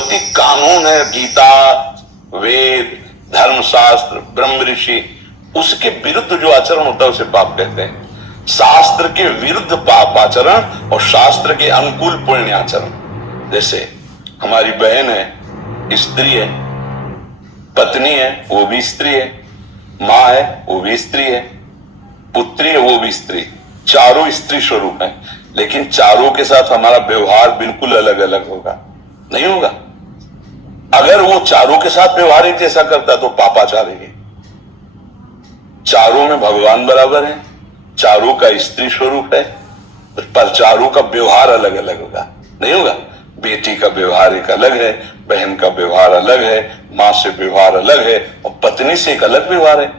भागवतिक कानून है, गीता, वेद, धर्मशास्त्र, ब्रह्म ऋषि, उसके विरुद्ध जो आचरण होता है उसे पाप कहते हैं। शास्त्र के विरुद्ध पाप आचरण और शास्त्र के अनुकूल पुण्य आचरण। जैसे हमारी बहन है, स्त्री है, पत्नी है, वो भी स्त्री है, माँ है, वो भी स्त्री है, पुत्री है, वो भी स्त्री, चारों स्त्री स्वरूप है। लेकिन चारों के साथ हमारा व्यवहार बिल्कुल अलग अलग होगा, नहीं होगा। अगर वो चारों के साथ व्यवहार ही ऐसा करता तो पापाचारी है। चारों में भगवान बराबर है, चारों का स्त्री स्वरूप है, पर चारों का व्यवहार अलग अलग होगा, नहीं होगा। बेटी का व्यवहार एक अलग है, बहन का व्यवहार अलग है, मां से व्यवहार अलग है, और पत्नी से एक अलग व्यवहार है।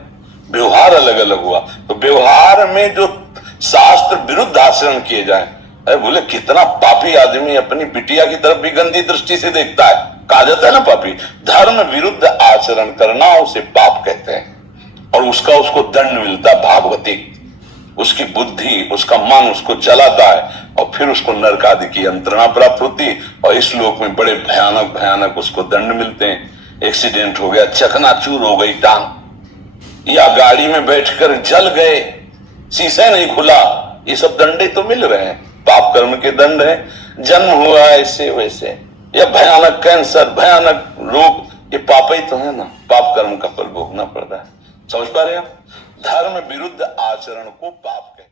व्यवहार अलग अलग हुआ तो व्यवहार में जो शास्त्र विरुद्ध आचरण किए जाए, अरे बोले कितना पापी आदमी अपनी बिटिया की तरफ भी गंदी दृष्टि से देखता है, कहा जाता है ना पापी। धर्म विरुद्ध आचरण करना उसे पाप कहते हैं, और उसको दंड मिलता है भागवतिक। उसकी बुद्धि, उसका मन उसको जलाता है, और फिर उसको नरक आदि की यंत्रणा प्राप्त होती है, और इस लोक में बड़े भयानक भयानक उसको दंड मिलते हैं। एक्सीडेंट हो गया, चकनाचूर हो गई टांग, या गाड़ी में बैठकर जल गए, शीशा नहीं खुला, ये सब दंडे तो मिल रहे हैं, पाप कर्म के दंड है। जन्म हुआ ऐसे वैसे, या भयानक कैंसर, भयानक रोग, ये पाप ही तो है ना, पाप कर्म का फल भोगना पड़ता है। समझ पा रहे हैं आप? धर्म विरुद्ध आचरण को पाप कहते हैं।